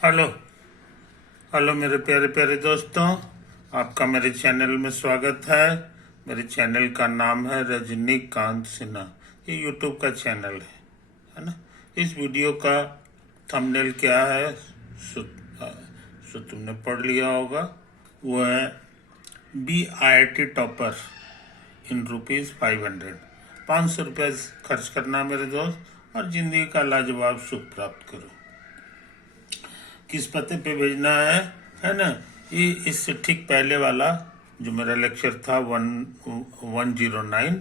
Hello hello मेरे प्यारे प्यारे दोस्तों, आपका मेरे चैनल में स्वागत है। मेरे चैनल का नाम है रजनीकांत सिन्हा। ये यूट्यूब का चैनल है ना। इस वीडियो का थंबनेल क्या है सो तुमने पढ़ लिया होगा। वो है BIT टॉपर इन ₹500। 500 रुपये खर्च करना मेरे दोस्त और जिंदगी का लाजवाब सुख प्राप्त करो। किस पते पे भेजना है ना। ये इससे ठीक पहले वाला जो मेरा लेक्चर था 109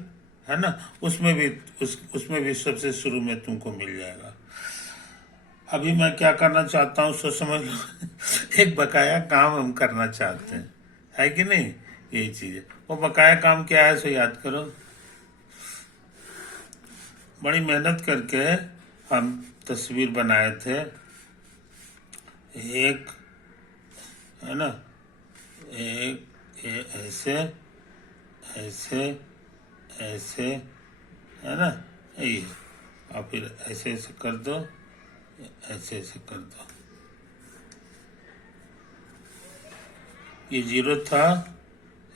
है ना, उसमें भी सबसे शुरू में तुमको मिल जाएगा। अभी मैं क्या करना चाहता हूँ सो समझ लो। एक बकाया काम हम करना चाहते हैं, है कि नहीं। यही चीज है। वो बकाया काम क्या है सो याद करो। बड़ी मेहनत करके हम तस्वीर बनाए थे। एक है ना, ऐसे ऐसे ऐसे है ना, ये। और फिर ऐसे ऐसे कर दो, ऐसे ऐसे कर दो। ये 0 था,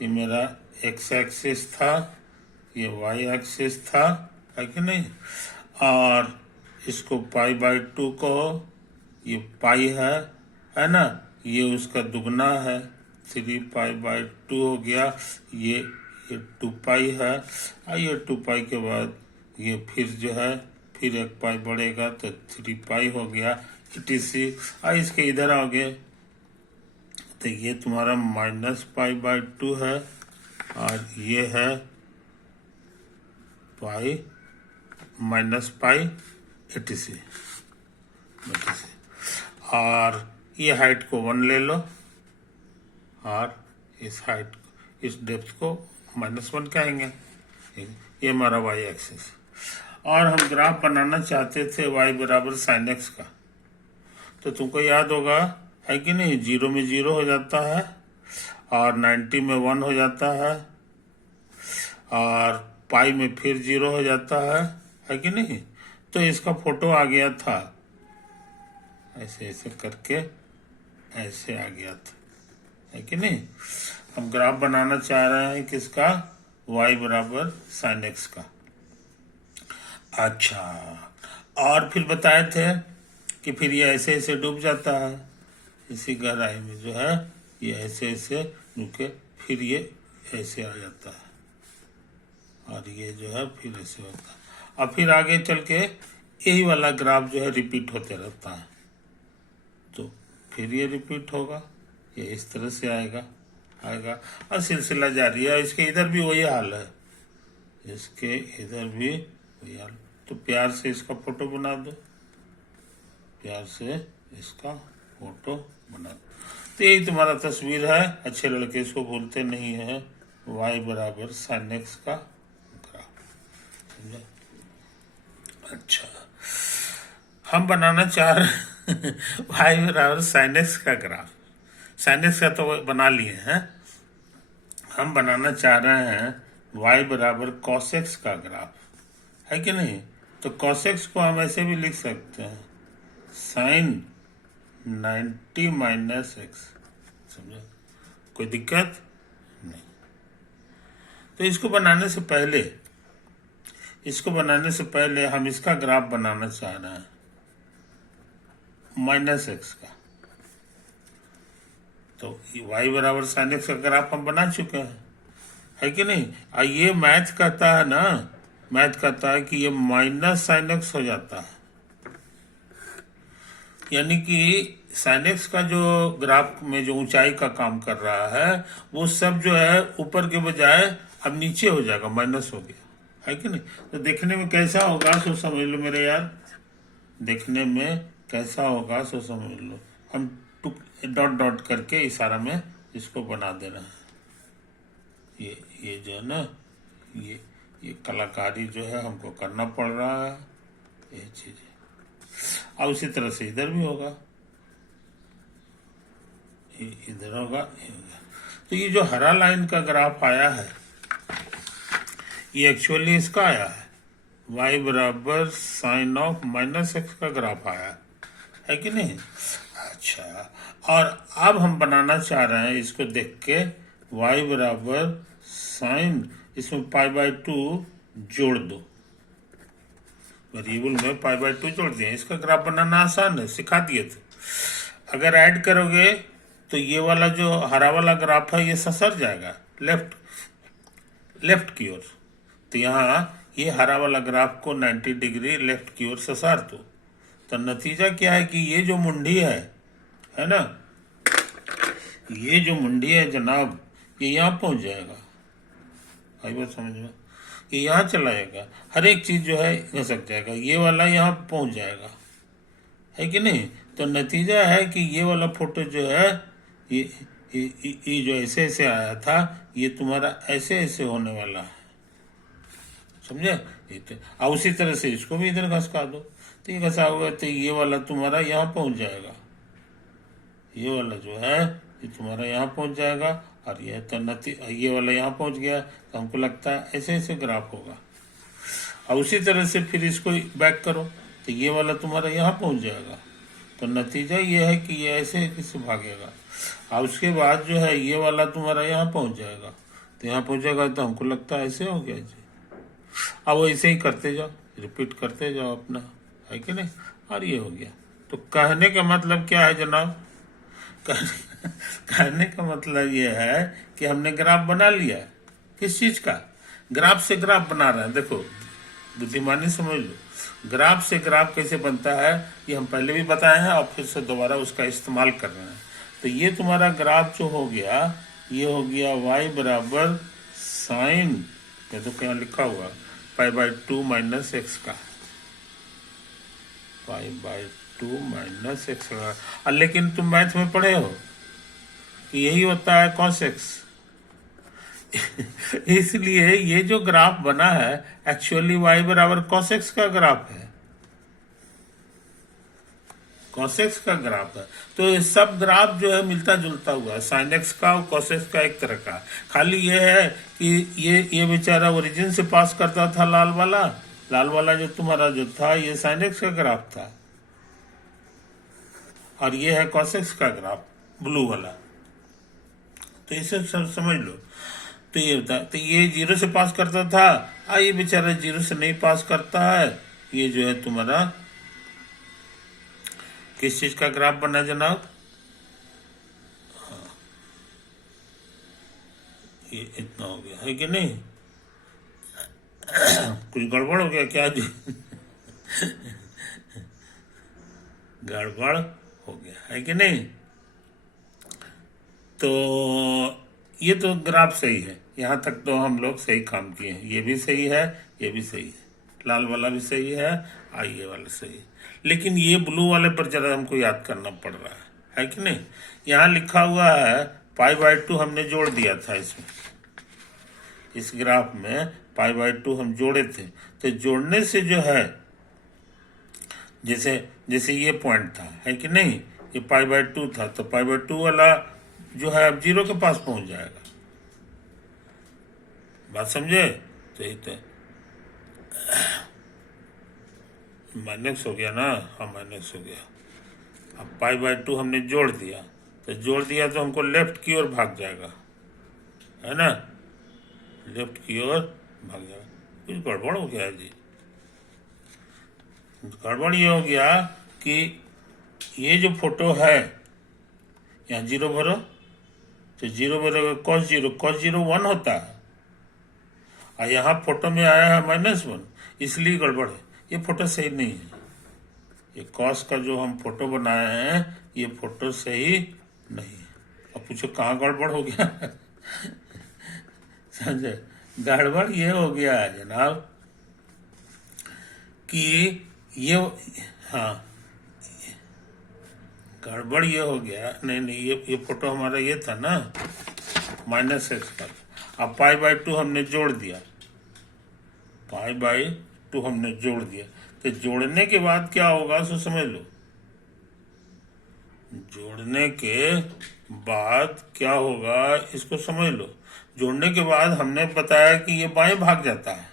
ये मेरा x एक्सिस था, ये y एक्सिस था, है कि नहीं। और इसको π/2 कहो, ये पाई है ना। ये उसका दुगना है, 3π/2 हो गया। ये 2π है। और ये 2π के बाद ये फिर जो है फिर एक पाई बढ़ेगा तो 3π हो गया etc। और इसके इधर आओगे तो ये तुम्हारा -π/2 है और ये है पाई -π etc। और ये हाइट को 1 ले लो और इस डेप्थ को -1 कहेंगे। ये हमारा y एक्सिस। और हम ग्राफ बनाना चाहते थे y बराबर sin x का। तो तुमको याद होगा, है कि नहीं। 0 में 0 हो जाता है और 90 में 1 हो जाता है और पाई में फिर 0 हो जाता है कि नहीं। तो इसका फोटो आ गया था, ऐसे ऐसे करके ऐसे आ गया था, है कि नहीं। हम ग्राफ बनाना चाह रहे हैं किसका, y बराबर sin x का। अच्छा, और फिर बताए थे कि फिर ये ऐसे ऐसे डूब जाता है, इसी गहराई में जो है ये ऐसे ऐसे डूब के फिर ये ऐसे आ जाता है और ये जो है फिर ऐसे होता है। और फिर आगे चल के यही वाला ग्राफ जो है रिपीट होते रहता है। तो फिर ये रिपीट होगा, ये इस तरह से आएगा और सिलसिला जारी है। इसके इधर भी वही हाल है, इसके इधर भी वही हाल। तो प्यार से इसका फोटो बना दो, प्यार से इसका फोटो बना दो। तो यही तुम्हारा तस्वीर है। अच्छे लड़के इसको भूलते नहीं है, y बराबर sin x का ग्राफ। समझा। अच्छा, हम बनाना चाह रहे y बराबर sin x का ग्राफ। sin x का तो बना लिए हैं, हम बनाना चाह रहे हैं y बराबर cos x का ग्राफ, है कि नहीं। तो cos x को हम ऐसे भी लिख सकते हैं, sin 90 - x। समझे, कोई दिक्कत नहीं। तो इसको बनाने से पहले हम इसका ग्राफ बनाना चाह रहे हैं -x का। तो y बराबर sin x का ग्राफ हम बना चुके हैं, है कि नहीं। और ये मैथ कहता है ना, मैथ कहता है कि ये -sin x हो जाता है। यानी कि sin x का जो ग्राफ में जो ऊंचाई का काम कर रहा है वो सब जो है ऊपर के बजाय अब नीचे हो जाएगा, माइनस हो गया, है कि नहीं। तो देखने में कैसा होगा सो समझ लो मेरे यार, देखने में कैसा होगा सो समझ लो। हम डॉट डॉट करके इशारा में इसको बना दे रहे हैं। ये जो है ना, ये कलाकारी जो है हमको करना पड़ रहा है, ये चीज है। और उसी तरह से इधर भी होगा, इधर होगा। तो ये जो हरा लाइन का ग्राफ आया है ये एक्चुअली इसका आया है, y बराबर sin ऑफ -x का ग्राफ आया है। है कि नहीं। अच्छा, और अब हम बनाना चाह रहे हैं इसको देख के, y बराबर साइन, इसमें π/2 जोड़ दो, वेरिएबल में π/2 जोड़ दिया। इसका ग्राफ बनाना आसान है, सिखा दिए थे। अगर ऐड करोगे तो ये वाला जो हरा वाला ग्राफ है ये ससर जाएगा लेफ्ट की ओर। तो यहाँ ये हरा वाला ग्राफ को 90 डिग्री लेफ्ट की ओर ससार दो। तो नतीजा क्या है कि ये जो मुंडी है ना, ये जो मुंडी है जनाब, ये यहाँ पहुंच जाएगा। आई बात समझ में, ये यहाँ चला जाएगा, हर एक चीज जो है घसक जाएगा, ये वाला यहाँ पहुंच जाएगा, है कि नहीं। तो नतीजा है कि ये वाला फोटो जो है ये जो ऐसे ऐसे आया था, ये तुम्हारा ऐसे ऐसे होने वाला है, समझे। और उसी तरह से इसको भी इधर घसका दो, तो ये घसा होगा तो ये वाला तुम्हारा यहाँ पहुंच जाएगा, ये वाला जो है ये तुम्हारा यहाँ पहुंच जाएगा, और ये तो ये वाला यहाँ पहुंच गया। तो हमको लगता है ऐसे ऐसे ग्राफ होगा। और उसी तरह से फिर इसको बैक करो तो ये वाला तुम्हारा यहाँ पहुंच जाएगा। तो नतीजा ये है कि ये ऐसे किससे भागेगा, और उसके बाद जो है ये वाला तुम्हारा यहाँ पहुंच जाएगा। तो यहाँ पहुंचेगा तो हमको लगता है ऐसे हो गया जी। अब ऐसे ही करते जाओ, रिपीट करते जाओ अपना, है कि नहीं, और ये हो गया। तो कहने का मतलब क्या है जनाब, कहने का मतलब ये है कि हमने ग्राफ बना लिया। किस चीज का, ग्राफ से ग्राफ बना रहे हैं। देखो बुद्धिमानी समझ लो, ग्राफ से ग्राफ कैसे बनता है ये हम पहले भी बताए हैं, और फिर से दोबारा उसका इस्तेमाल कर रहे हैं। तो ये तुम्हारा ग्राफ जो हो गया, ये हो गया y बराबर साइन, ये तो क्या लिखा हुआ, π/2 माइनस एक्स का, π/2 माइनस एक्स का। लेकिन तुम मैथ में पढ़े हो कि यही होता है cos x। इसलिए ये जो ग्राफ बना है एक्चुअली y बराबर cos x का ग्राफ है, cos x का ग्राफ है। तो ये सब ग्राफ जो है मिलता जुलता हुआ है, sin x का और cos x का एक तरह का। खाली ये है कि ये बेचारा ओरिजिन से पास करता था लाल वाला जो तुम्हारा जो था ये sin x का ग्राफ था, और ये है cos x का ग्राफ ब्लू वाला। तो इसे समझ लो। तो ये बता, तो ये 0 से पास करता था, ये बेचारा 0 से नहीं पास करता है। ये जो है तुम्हारा किस चीज का ग्राफ बना जनाब, ये इतना हो गया, है कि नहीं। कुछ गड़बड़ हो गया क्या जी? गड़बड़ हो गया, है कि नहीं। तो ये तो ग्राफ सही है, यहाँ तक तो हम लोग सही काम किए हैं। ये भी सही है, ये भी सही है, लाल वाला भी सही है, ये वाला सही है। लेकिन ये ब्लू वाले पर जरा हमको याद करना पड़ रहा है कि नहीं। यहाँ लिखा हुआ है π/2 हमने जोड़ दिया था इसमें, इस ग्राफ में π/2 हम जोड़े थे। तो जोड़ने से जो है, जैसे ये पॉइंट था, है कि नहीं, ये π/2 था, तो π/2 वाला जो है अब 0 के पास पहुंच जाएगा। बात समझे। तो ये तो माइनस हो गया ना, हाँ माइनस हो गया। अब π/2 हमने जोड़ दिया, तो हमको लेफ्ट की ओर भाग जाएगा, है ना, लेफ्ट की ओर भाग जाएगा। कुछ गड़बड़ हो गया जी। गड़बड़ ये हो गया कि ये जो फोटो है, यहाँ 0 भरो, तो 0 भरोगे cos 0 1 होता है, और यहाँ फोटो में आया है -1, इसलिए गड़बड़ है। ये फोटो सही नहीं है, ये cos का जो हम फोटो बनाए हैं ये फोटो सही नहीं है। अब पूछो कहाँ गड़बड़ हो गया? समझे, गड़बड़ ये हो गया है जनाब कि ये, हाँ गड़बड़ ये हो गया, नहीं ये फोटो हमारा ये था ना -x का। अब π/2 हमने जोड़ दिया, π/2 हमने जोड़ दिया। तो जोड़ने के बाद क्या होगा सो समझ लो, जोड़ने के बाद क्या होगा इसको समझ लो। जोड़ने के बाद हमने बताया कि ये बाएं भाग जाता है,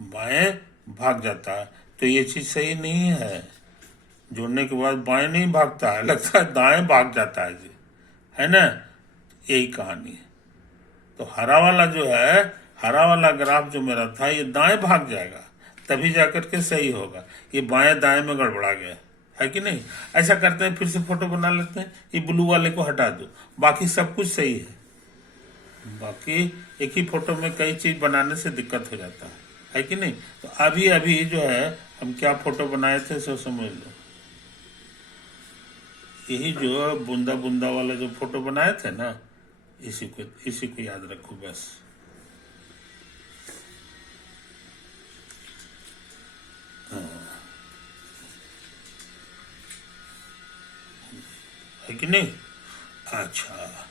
बाएं भाग जाता है, तो ये चीज सही नहीं है, जोड़ने के बाद बाएं नहीं भागता है, लगता है दाएं भाग जाता है जी, है ना। यही कहानी है। तो हरा वाला जो है, हरा वाला ग्राफ जो मेरा था, ये दाएं भाग जाएगा तभी जाकर के सही होगा। ये बाएं दाएं में गड़बड़ा गया है कि नहीं। ऐसा करते हैं, फिर से फोटो बना लेते हैं। ये ब्लू वाले को हटा दो, बाकी सब कुछ सही है। बाकी एक ही फोटो में कई चीज बनाने से दिक्कत हो जाता है कि नहीं। तो अभी अभी जो है हम क्या फोटो बनाए थे सो समझ लो। यही जो बूंदा बूंदा वाला जो फोटो बनाए थे ना, इसी को याद रखो बस। है कि नहीं। अच्छा,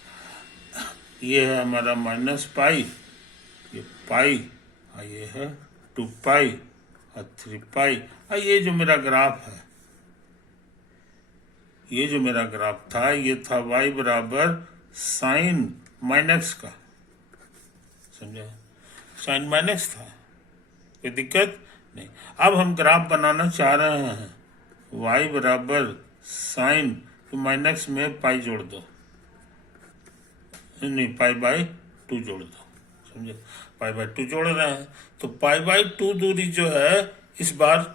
ये है हमारा माइनस पाई, ये पाई, और ये है 2 पाई और 3 पाई। और ये जो मेरा ग्राफ है, ये जो मेरा ग्राफ था, ये था y बराबर साइन माइनस का, समझे। साइन माइनस था, कोई दिक्कत नहीं। अब हम ग्राफ बनाना चाह रहे हैं y बराबर साइन, तो माइनस में पाई जोड़ दो, नहीं पाई बाई 2 जोड़ दो, समझे। पाई बाई 2 जोड़ रहे हैं, तो पाई बाई 2 दूरी जो है इस बार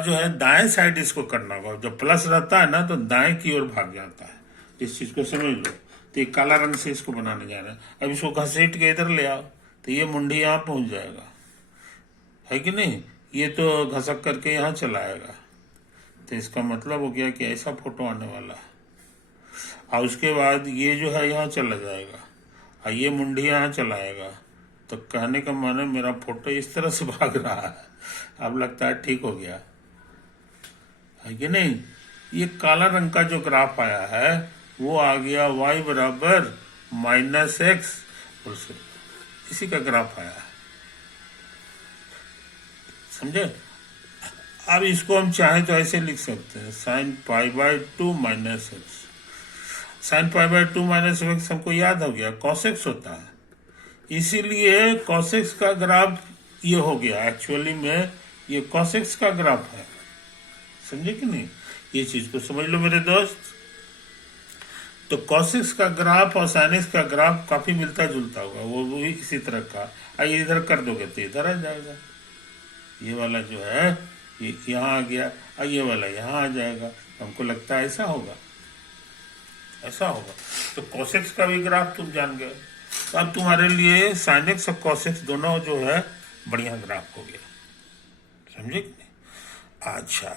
जो है दाएं साइड इसको करना होगा। जब प्लस रहता है ना तो दाएं की ओर भाग जाता है। इस चीज को समझ लो। तो ये काला रंग से इसको बनाने जा रहे हैं। अब इसको घसीट के इधर ले आओ तो ये मुंडी यहाँ पहुंच जाएगा, है कि नहीं। ये तो घसक करके यहाँ चला आएगा। तो इसका मतलब हो गया कि ऐसा फोटो आने वाला है। और उसके बाद ये जो है यहाँ चला जाएगा और ये मुंडी यहाँ चला आएगा। तो कहने का माने मेरा फोटो इस तरह से भाग रहा है। अब लगता है ठीक हो गया, है कि नहीं। ये काला रंग का जो ग्राफ आया है वो आ गया y बराबर माइनस एक्स, इसी का ग्राफ आया है, समझे। अब इसको हम चाहें तो ऐसे लिख सकते हैं, sine pi by 2 minus x. Sine pi by 2 minus x हमको याद हो गया कॉसेक्स होता है, इसीलिए कॉसेक्स का ग्राफ ये हो गया। एक्चुअली में ये कॉसेक्स का ग्राफ है, समझे कि नहीं। ये चीज को समझ लो मेरे दोस्त। तो कॉसेक्स का ग्राफ और साइनिक्स का ग्राफ काफी मिलता जुलता होगा, वो भी इसी तरह का। आइए इधर कर दोगे तो इधर आ जाएगा। ये वाला जो है ये यहाँ आ गया और ये वाला यहाँ आ जाएगा। हमको लगता है ऐसा होगा, ऐसा होगा। तो कॉसेक्स का भी ग्राफ तुम जान गए। तो अब तुम्हारे लिए साइनिक्स और कॉसेक्स दोनों जो है बढ़िया ग्राफ हो गया, समझे कि नहीं। अच्छा,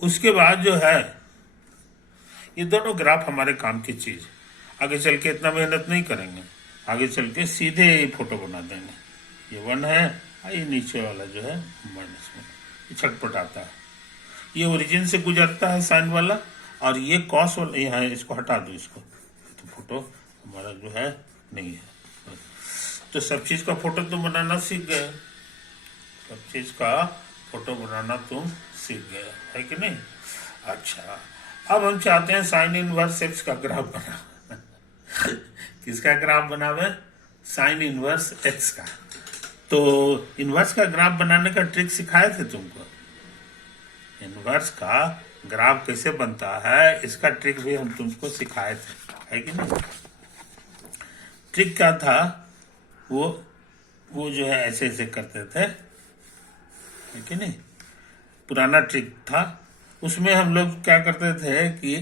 उसके बाद जो है ये दोनों ग्राफ हमारे काम की चीज। आगे चल के इतना मेहनत नहीं करेंगे, आगे चल के सीधे ही फोटो बना देंगे। ये 1 है और ये नीचे वाला जो है माइनस में, ये छटपटाता है। ये ओरिजिन से गुजरता है साइन वाला, और ये कॉस वाला यहाँ है, इसको हटा दो इसको, तो फोटो हमारा जो है नहीं है। तो सब चीज का फोटो तुम बनाना सीख गए, सब चीज का फोटो बनाना तुम सीख गए, है कि नहीं। अच्छा, अब हम चाहते हैं साइन इनवर्स एक्स का ग्राफ बना। किसका ग्राफ बनावे, साइन इनवर्स एक्स का। तो इनवर्स का ग्राफ बनाने का ट्रिक सिखाए थे तुमको। इनवर्स का ग्राफ कैसे बनता है इसका ट्रिक भी हम तुमको सिखाए थे, है कि नहीं। ट्रिक क्या था, वो जो है ऐसे ऐसे करते थे, है कि नहीं। पुराना ट्रिक था, उसमें हम लोग क्या करते थे कि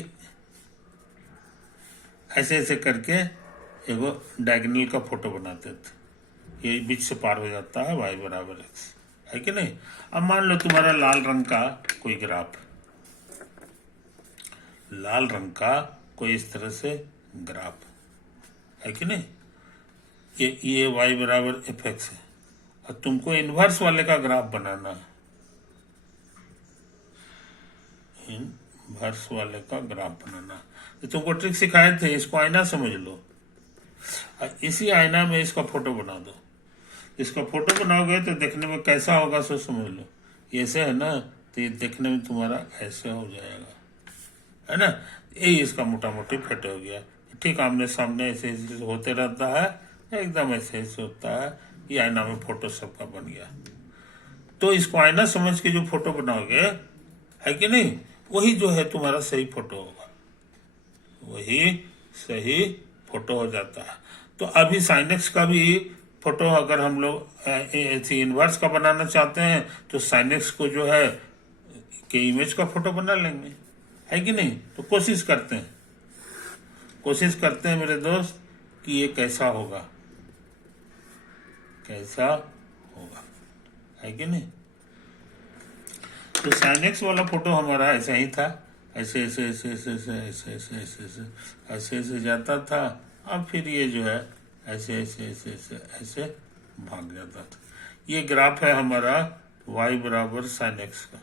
ऐसे ऐसे करके एगो डायगोनल का फोटो बनाते थे। ये बीच से पार हो जाता है y बराबर x, है कि नहीं। अब मान लो तुम्हारा लाल रंग का कोई ग्राफ, लाल रंग का कोई इस तरह से ग्राफ, है कि नहीं। ये y बराबर fx है और तुमको इनवर्स वाले का ग्राफ बनाना है। इनवर्स वाले का ग्राफ बनाना, तो तुमको ट्रिक सिखाए थे, इसको आईना समझ लो। इसी आईना में इसका फोटो बना दो। इसका फोटो बनाओगे तो देखने में कैसा होगा सो समझ लो। ये ऐसे है ना, तो ये देखने में तुम्हारा ऐसे हो जाएगा, है ना। यही इसका मोटा मोटी फिट हो गया। ठीक आमने सामने ऐसे ऐसे होते रहता है, एकदम ऐसे ऐसे होता है। ये आईना में फोटो सबका बन गया। तो इसको आईना समझ के जो फोटो बनाओगे, है कि नहीं, वही जो है तुम्हारा सही फोटो होगा, वही सही फोटो हो जाता है। तो अभी sin x का भी फोटो अगर हम लोग इनवर्स का बनाना चाहते हैं तो sin x को जो है कि इमेज का फोटो बना लेंगे, है कि नहीं। तो कोशिश करते हैं मेरे दोस्त कि ये कैसा होगा, है कि नहीं। तो sin x वाला फोटो हमारा ऐसा ही था, ऐसे जाता था, अब फिर ये जो है ऐसे भाग जाता था। ये ग्राफ है हमारा y बराबर sin x का।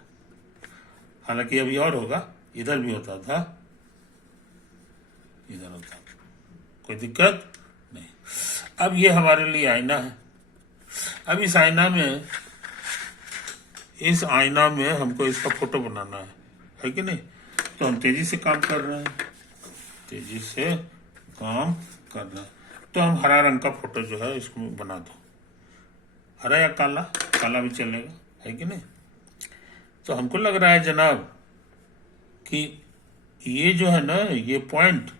हालांकि अभी और होगा, इधर भी होता था, इधर होता था, कोई दिक्कत नहीं। अब ये हमारे लिए आईना है। अब इस आईना में हमको इसका फोटो बनाना है कि नहीं। तो हम तेजी से काम कर रहे हैं, तो हम हरा रंग का फोटो जो है इसको बना दो, हरा या काला भी चलेगा, है कि नहीं। तो हमको लग रहा है जनाब कि ये जो है ना, ये पॉइंट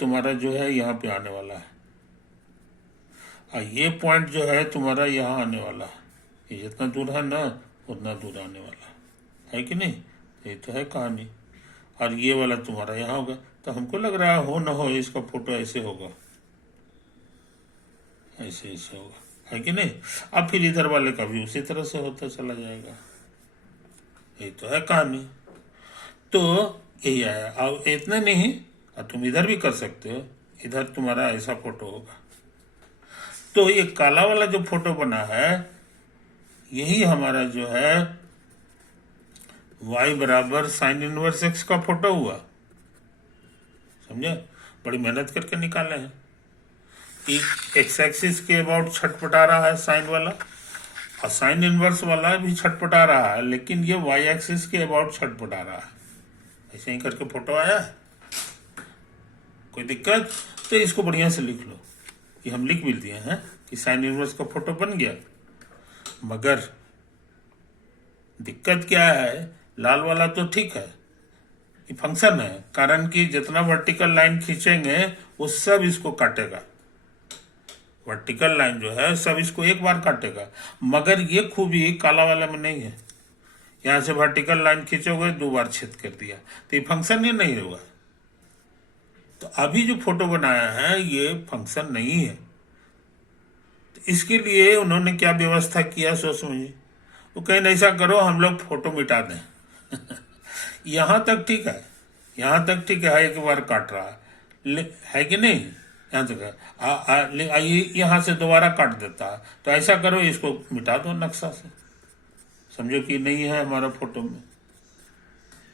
तुम्हारा जो है यहाँ पे आने वाला है, और ये पॉइंट जो है तुम्हारा यहाँ आने वाला है। ये जितना दूर है ना उतना दूर आने वाला है कि नहीं। ये तो है कहानी। और ये वाला तुम्हारा यहाँ होगा। तो हमको लग रहा है हो ना हो इसका फोटो ऐसे होगा, ऐसे होगा, है कि नहीं। अब फिर इधर वाले का भी उसी तरह से होता चला जाएगा। ये तो है कहानी। तो यही आया। अब इतना नहीं, और तुम इधर भी कर सकते हो, इधर तुम्हारा ऐसा फोटो होगा। तो ये काला वाला जो फोटो बना है, यही हमारा जो है y बराबर साइन इनवर्स x का फोटो हुआ। समझे, बड़ी मेहनत करके निकाले हैं कि x एक्सिस के अबाउट छटपटा रहा है साइन वाला, और साइन इनवर्स वाला भी छटपटा रहा है, लेकिन ये y एक्सिस के अबाउट छटपटा रहा है। ऐसे ही करके फोटो आया है, कोई दिक्कत। तो इसको बढ़िया से लिख लो, कि हम लिख भी दिए हैं कि साइन इनवर्स का फोटो बन गया। मगर दिक्कत क्या है, लाल वाला तो ठीक है, ये फंक्शन है, कारण कि जितना वर्टिकल लाइन खींचेंगे वो सब इसको काटेगा। वर्टिकल लाइन जो है सब इसको एक बार काटेगा, मगर ये खूबी काला वाला में नहीं है। यहां से वर्टिकल लाइन खींचोगे 2 बार छेद कर दिया, तो ये फंक्शन ही नहीं होगा। तो अभी जो फोटो बनाया है ये फंक्शन नहीं है। तो इसके लिए उन्होंने क्या व्यवस्था किया, सोच समझिए। वो कहीं ऐसा करो हम लोग फोटो मिटा दें यहां तक ठीक है, एक बार काट रहा है कि नहीं, यहाँ तक यहाँ से दोबारा काट देता है। तो ऐसा करो, इसको मिटा दो नक्शा से, समझो कि नहीं है हमारा फोटो में,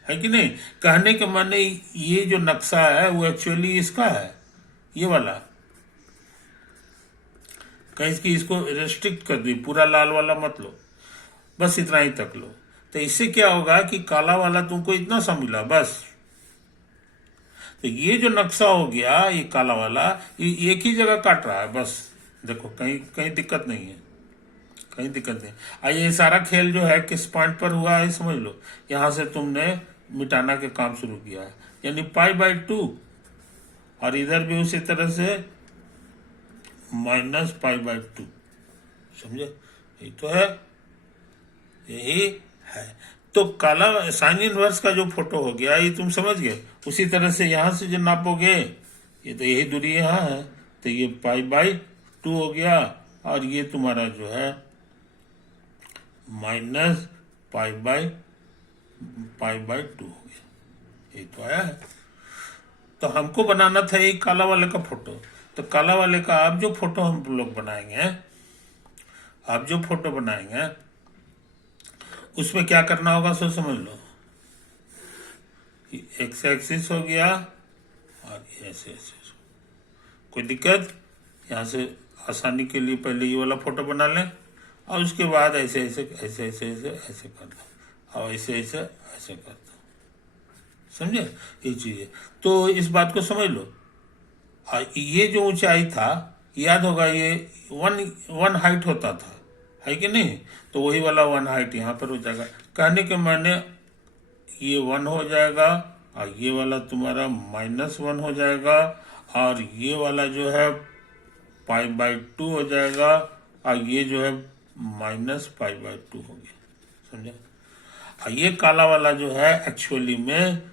है कि नहीं। कहने के माने ये जो नक्शा है वो एक्चुअली इसका है, ये वाला। कहीं इसकी इसको रेस्ट्रिक्ट कर दी, पूरा लाल वाला मत लो, बस इतना ही तक लो। तो इससे क्या होगा कि काला वाला तुमको इतना सा मिला बस। तो ये जो नक्शा हो गया, ये काला वाला ये एक ही जगह काट रहा है बस। देखो कहीं दिक्कत नहीं है, ये सारा खेल जो है किस पॉइंट पर हुआ है समझ लो। यहां से तुमने मिटाना के काम शुरू किया है, यानी π/2, और इधर भी उसी तरह से -π/2। समझे, यही तो है, यही है। तो काला साइन इनवर्स का जो फोटो हो गया ये तुम समझ गए। उसी तरह से यहां से जो नापोगे, ये तो यही दूरी यहाँ है, तो ये π/2 हो गया, और ये तुम्हारा जो है -π/2 हो गया। ये तो आया है। तो हमको बनाना था एक काला वाले का फोटो। तो काला वाले का अब जो फोटो हम लोग बनाएंगे, उसमें क्या करना होगा सो समझ लो। एक्स एक्सिस हो गया और ऐसे कोई दिक्कत। यहाँ से आसानी के लिए पहले ये वाला फोटो बना लें, और उसके बाद ऐसे कर दो, और ऐसे कर दो। समझे, ये चीज है। तो इस बात को समझ लो। ये जो ऊंचाई था, याद होगा, ये वन हाइट होता था, है कि नहीं। तो वही वाला 1 हाइट यहाँ पर हो जाएगा। कहने के माने ये 1 हो जाएगा और ये वाला तुम्हारा -1 हो जाएगा और ये वाला जो है π/2 हो जाएगा और ये जो है -π/2 हो गया, समझे। और ये काला वाला जो है एक्चुअली में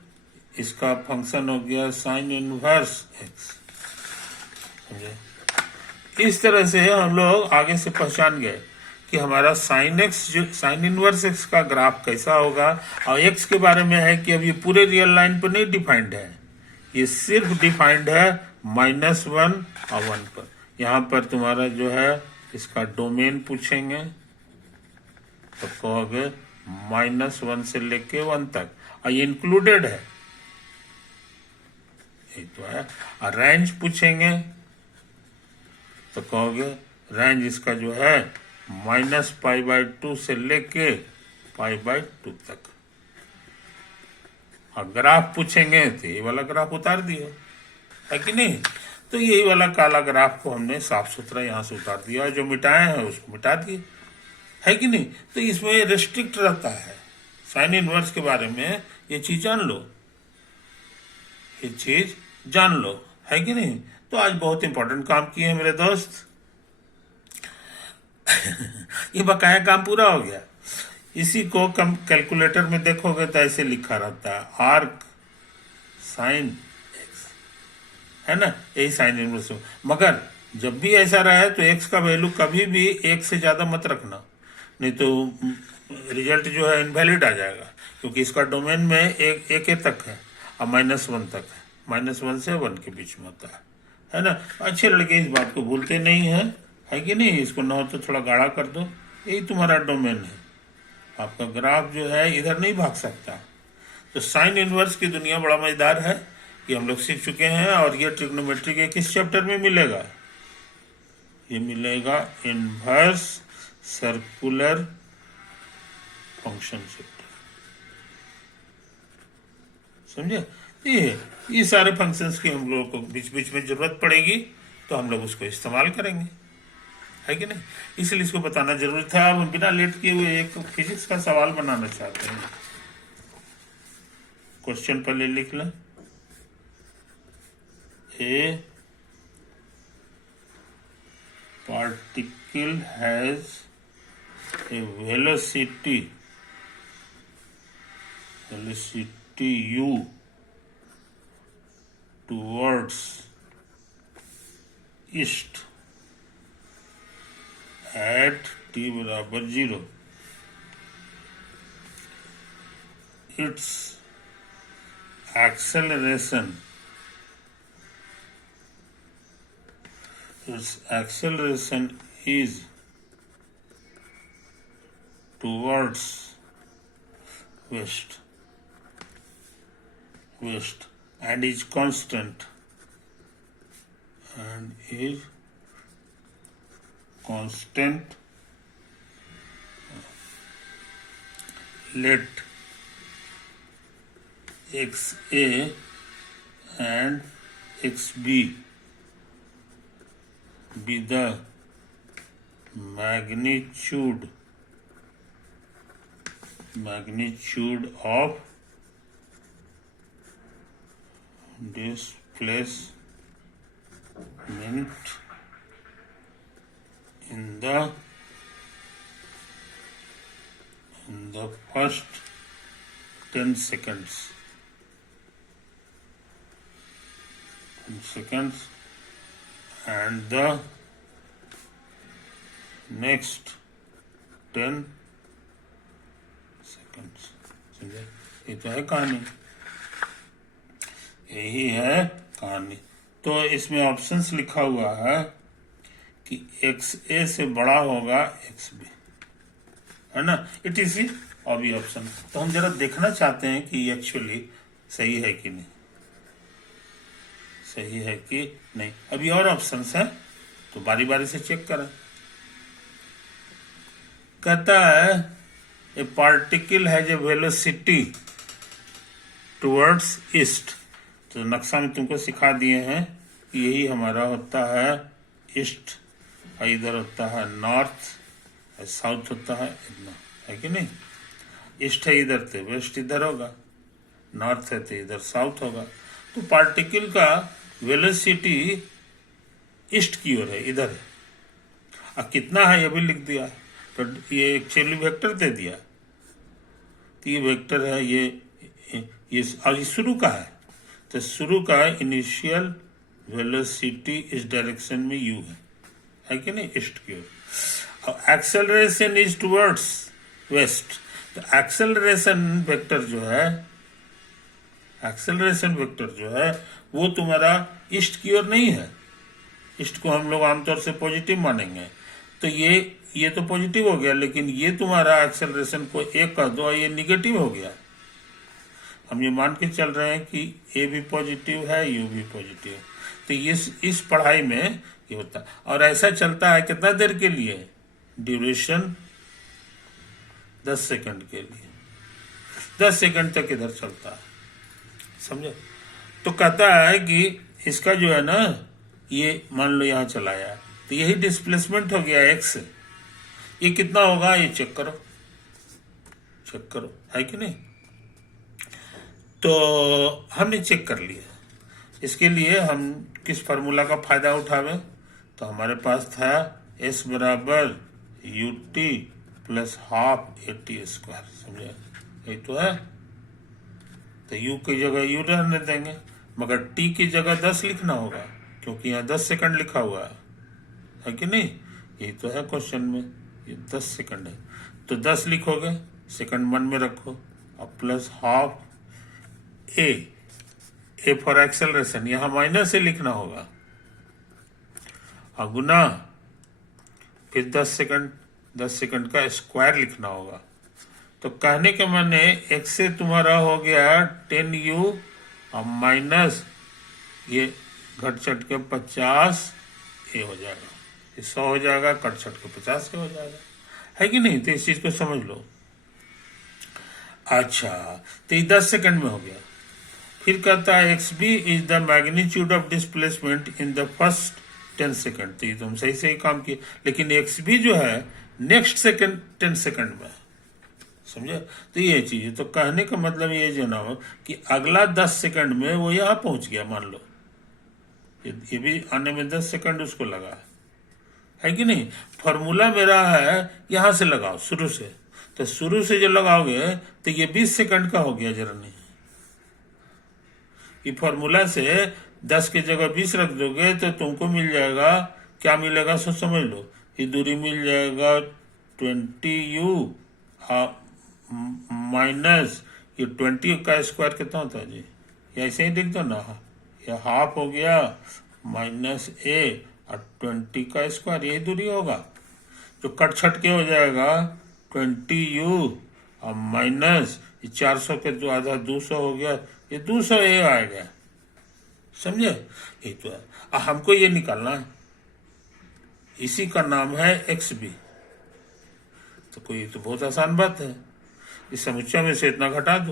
इसका फंक्शन हो गया साइन इनवर्स x, समझे। इस तरह से हम लोग आगे से पहचान गए कि हमारा साइन एक्स जो साइन इनवर्स एक्स का ग्राफ कैसा होगा। और एक्स के बारे में है कि अब ये पूरे रियल लाइन पर नहीं डिफाइंड है, ये सिर्फ डिफाइंड है -1 और 1 पर। यहाँ पर तुम्हारा जो है इसका डोमेन पूछेंगे तो कहोगे -1 से लेके 1 तक और ये इंक्लूडेड है, ये तो है। और रेंज पूछेंगे तो कहोगे रेंज इसका जो है -π/2 से लेके π/2 तक। और ग्राफ पूछेंगे तो ये वाला ग्राफ उतार दिए, है कि नहीं। तो यही वाला काला ग्राफ को हमने साफ सुथरा यहाँ से उतार दिया और जो मिटाए हैं उसको मिटा दिए, है कि नहीं। तो इसमें रेस्ट्रिक्ट रहता है साइन इनवर्स के बारे में, ये चीज जान लो, ये चीज जान लो, है कि नहीं। तो आज बहुत इंपॉर्टेंट काम किए हैं मेरे दोस्त। ये बकाया काम पूरा हो गया। इसी को कम कैलकुलेटर में देखोगे तो ऐसे लिखा रहता है आर्क साइन एक्स, है ना, यही साइन इनवर्स। मगर जब भी ऐसा रहे तो एक्स का वैल्यू कभी भी 1 से ज्यादा मत रखना, नहीं तो रिजल्ट जो है इनवैलिड आ जाएगा, क्योंकि इसका डोमेन में एक तक है और -1 तक है, -1 से 1 के बीच में होता है ना। अच्छे लड़के इस बात को भूलते नहीं है कि नहीं। इसको न हो तो थोड़ा गाढ़ा कर दो, यही तुम्हारा डोमेन है। आपका ग्राफ जो है इधर नहीं भाग सकता। तो साइन इनवर्स की दुनिया बड़ा मजेदार है, ये हम लोग सीख चुके हैं। और ये ट्रिग्नोमेट्री के किस चैप्टर में मिलेगा, ये मिलेगा इनवर्स सर्कुलर फंक्शन चैप्टर, समझे। ये सारे फंक्शंस की हम लोगों को बीच बीच में जरूरत पड़ेगी तो हम लोग उसको इस्तेमाल करेंगे, है कि नहीं। इसलिए इसको बताना जरूरी था। अब बिना लेट किए हुए एक फिजिक्स का सवाल बनाना चाहते हैं। क्वेश्चन पहले लिख लें। ए particle has a velocity u towards east at t बराबर 0. Its acceleration is towards west and is constant let xa and xb be the magnitude of displacement in the first 10 seconds and the next 10 seconds। समझे, ये तो है कहानी, यही है कहानी। तो इसमें ऑप्शंस लिखा हुआ है कि XA से बड़ा होगा XB, है ना, इट इज ऑब्वियस ऑप्शन। तो हम जरा देखना चाहते हैं कि एक्चुअली सही है कि नहीं, सही है कि नहीं। अभी और ऑप्शंस हैं तो बारी बारी से चेक करें। कहता है ए particle has a velocity towards east. तो नक्शा में तुमको सिखा दिए हैं कि यही हमारा होता है ईस्ट और इधर होता है नॉर्थ, साउथ होता है इतना, है कि नहीं। ईस्ट है इधर तो वेस्ट इधर होगा, नॉर्थ है तो इधर साउथ होगा। तो पार्टिकल का वेलोसिटी ईस्ट की ओर है, इधर है। अब कितना है ये भी लिख दिया, तो ये एक्चुअली वेक्टर दे दिया। तो ये वेक्टर है, ये और ये शुरू का है, तो शुरू का इनिशियल वेलोसिटी इस डायरेक्शन में यू है कि नहीं, ईस्ट की ओर। और एक्सेलरेशन इज टुवर्ड्स वेस्ट। तो एक्सेलरेशन वेक्टर जो है, एक्सेलरेशन वेक्टर जो है वो तुम्हारा ईस्ट की ओर नहीं है। ईस्ट को हम लोग आमतौर से पॉजिटिव मानेंगे, तो ये तो पॉजिटिव हो गया, लेकिन ये तुम्हारा एक्सेलरेशन को एक कर दो, ये निगेटिव हो गया। हम ये मान के चल रहे हैं कि ए भी पॉजिटिव है, यू भी पॉजिटिव है। तो इस पढ़ाई में ये होता है, और ऐसा चलता है कितना देर के लिए, ड्यूरेशन 10 सेकंड के लिए, 10 सेकंड तक इधर चलता है, समझे। तो कहता है कि इसका जो है ना, ये मान लो यहाँ चलाया, तो यही डिस्प्लेसमेंट हो गया एक्स। ये कितना होगा, ये चेक करो है कि नहीं। तो हमने चेक कर लिया। इसके लिए हम किस फार्मूला का फायदा उठावे, तो हमारे पास था s बराबर U T plus half A T square, समझे, यही तो है। तो u की जगह u रहने देंगे, मगर t की जगह 10 लिखना होगा, क्योंकि यहाँ 10 सेकंड लिखा हुआ है कि नहीं। यही तो है क्वेश्चन में, ये 10 सेकंड है, तो 10 लिखोगे, सेकंड मन में रखो, और plus half A for acceleration, यहाँ माइनस से लिखना होगा, और गुना फिर 10 सेकंड का स्क्वायर लिखना होगा। तो कहने के माने x से तुम्हारा हो गया 10u और माइनस ये घट चट के 50 ए हो जाएगा, ये 100 हो जाएगा, कट चट के 50 ए हो जाएगा, है कि नहीं। तो इस चीज को समझ लो। अच्छा, तो ये 10 सेकंड में हो गया। फिर कहता है X B is the magnitude of displacement in the first 10 second. तो ये तुम सही काम किए, लेकिन एक्स बी जो है नेक्स्ट सेकंड 10 सेकंड में, समझे। तो ये चीज है, तो कहने का मतलब ये जो ना हो कि अगला 10 सेकंड में वो यहाँ पहुंच गया, मान लो ये भी आने में 10 सेकंड उसको लगा, है कि नहीं। फॉर्मूला मेरा है यहां से लगाओ शुरू से, तो शुरू से जो लगाओगे तो ये 20 सेकंड का हो गया जर्नी। ये फॉर्मूला से 10 की जगह 20 रख दोगे तो तुमको मिल जाएगा, क्या मिलेगा सो समझ लो। ये दूरी मिल जाएगा 20u माइनस ये 20 का स्क्वायर कितना होता है जी, ये ऐसे ही लिख दो ना, ये हाफ हो गया माइनस ए और 20 का स्क्वायर, यही दूरी होगा। जो कट छट के हो जाएगा 20u और माइनस 400 के जो आधा 200 हो गया, ये 200 ए आ गया, समझे। यही तो है, हमको ये निकालना है, इसी का नाम है एक्स बी। तो कोई तो बहुत आसान बात है, इस समुच्चय में से इतना घटा दो।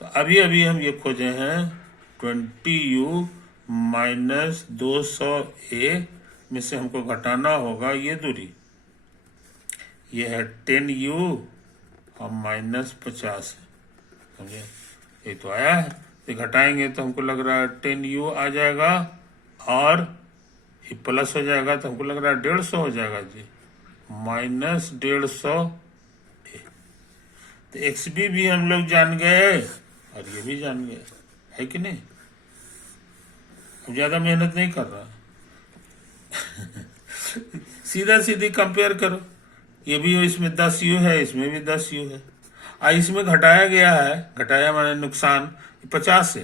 तो अभी अभी हम ये खोजे हैं 20u माइनस 200 ए में से हमको घटाना होगा ये दूरी, ये है 10u और माइनस 50, समझे। ये तो आया है, तो घटाएंगे तो हमको लग रहा है 10u आ जाएगा और ये प्लस हो जाएगा, तो हमको लग रहा है 150 हो जाएगा जी, माइनस 150 ए। तो एक्स भी हम लोग जान गए और ये भी जान गए, है कि नहीं। अब ज्यादा मेहनत नहीं कर रहा सीधा सीधी कंपेयर करो, ये भी इसमें 10u है, इसमें भी 10u है, इसमें घटाया गया है, घटाया माने नुकसान 50 से,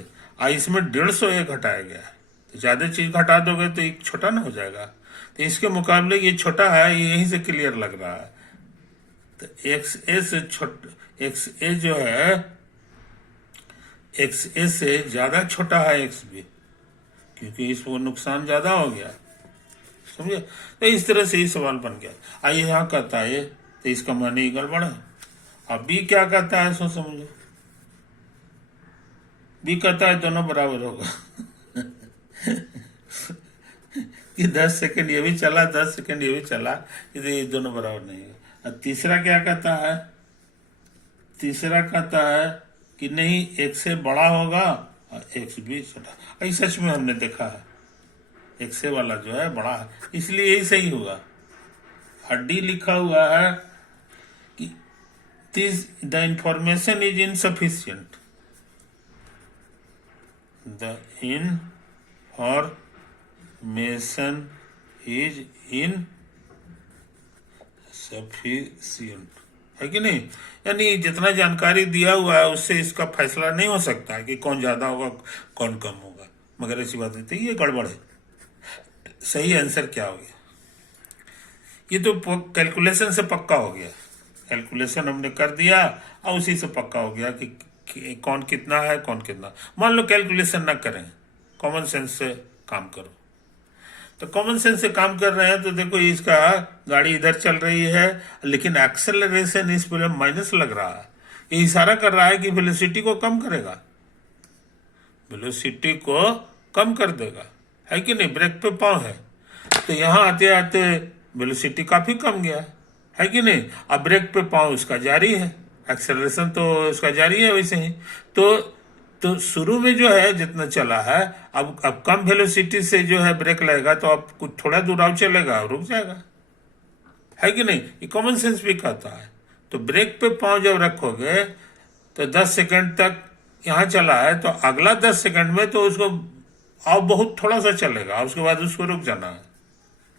इसमें 150 ए घटाया गया है। तो ज्यादा चीज घटा दोगे तो एक छोटा ना हो जाएगा, तो इसके मुकाबले ये छोटा है, ये यहीं से क्लियर लग रहा है। तो एक्स ए से छोटा, एक्स ए जो है एक्स ए से ज्यादा छोटा है एक्स बी, क्योंकि इसको नुकसान ज्यादा हो गया, समझे। तो इस तरह से ही सवाल बन गया। आइए यहाँ कहता है तो इसका माने ही गड़बड़ है। अब बी क्या कहता है सो समझो, बी कहता है दोनों बराबर होगा कि 10 सेकंड ये भी चला 10 सेकंड ये भी चला, ये दोनों बराबर नहीं है। और तीसरा क्या कहता है, तीसरा कहता है कि नहीं एक से बड़ा होगा और एक से भी छोटा। ऐसा सच में हमने देखा है, एक से वाला जो है बड़ा है, इसलिए यही सही होगा। और डी लिखा हुआ है कि this the information is insufficient, the information is insufficient, है कि नहीं। यानी जितना जानकारी दिया हुआ है उससे इसका फैसला नहीं हो सकता है कि कौन ज्यादा होगा कौन कम होगा, मगर ऐसी बात नहीं थी, ये गड़बड़ है। सही आंसर क्या हो गया, ये तो कैलकुलेशन से पक्का हो गया, कैलकुलेशन हमने कर दिया और उसी से पक्का हो गया कि कौन कितना है कौन कितना। मान लो कैलकुलेशन ना करें, कॉमन सेंस से काम करो, तो कॉमन सेंस से काम कर रहे हैं तो देखो इसका गाड़ी इधर चल रही है लेकिन एक्सेलरेशन इस पर माइनस लग रहा है, ये इशारा कर रहा है कि वेलोसिटी को कम करेगा, वेलोसिटी को कम कर देगा, है कि नहीं। ब्रेक पे पाँव है तो यहाँ आते आते वेलोसिटी काफी कम गया, है कि नहीं। अब ब्रेक पे पाँव उसका जारी है, एक्सेलरेशन तो उसका जारी है वैसे ही। तो शुरू में जो है जितना चला है, अब कम वेलोसिटी से जो है ब्रेक लगेगा तो अब कुछ थोड़ा दूर और चलेगा रुक जाएगा, है कि नहीं। ये कॉमन सेंस भी कहता है। तो ब्रेक पे पाँव जब रखोगे तो 10 सेकंड तक यहाँ चला है तो अगला 10 सेकंड में तो उसको और बहुत थोड़ा सा चलेगा, उसके बाद उसको रुक जाना है,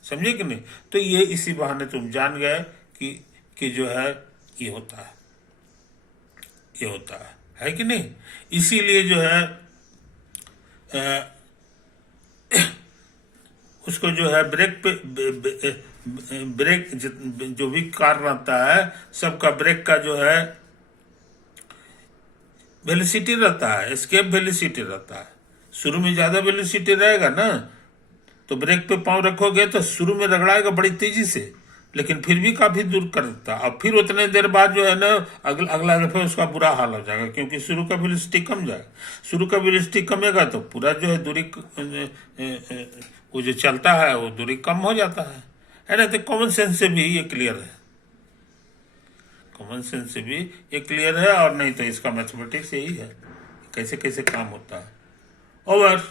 समझे कि नहीं। तो ये इसी बहाने तुम जान गए कि जो है ये होता है, ये होता है कि नहीं। इसीलिए जो है उसको जो है ब्रेक पे ब्रेक जो भी कार रहता है सबका ब्रेक का जो है वेलोसिटी रहता है, एस्केप वेलोसिटी रहता है। शुरू में ज्यादा वेलोसिटी रहेगा ना तो ब्रेक पे पाँव रखोगे तो शुरू में रगड़ाएगा बड़ी तेजी से, लेकिन फिर भी काफी दूर कर देता है। और फिर उतने देर बाद जो है ना अगला दफे उसका बुरा हाल हो जाएगा, क्योंकि शुरू का वेलोसिटी कम जाएगा। शुरू का वेलोसिटी कमेगा तो पूरा जो है दूरी वो जो चलता है वो दूरी कम हो जाता है ना। तो कॉमन सेंस से भी ये क्लियर है, कॉमन सेंस से भी ये क्लियर है। और नहीं तो इसका मैथमेटिक्स यही है कैसे कैसे काम होता है। ओवर।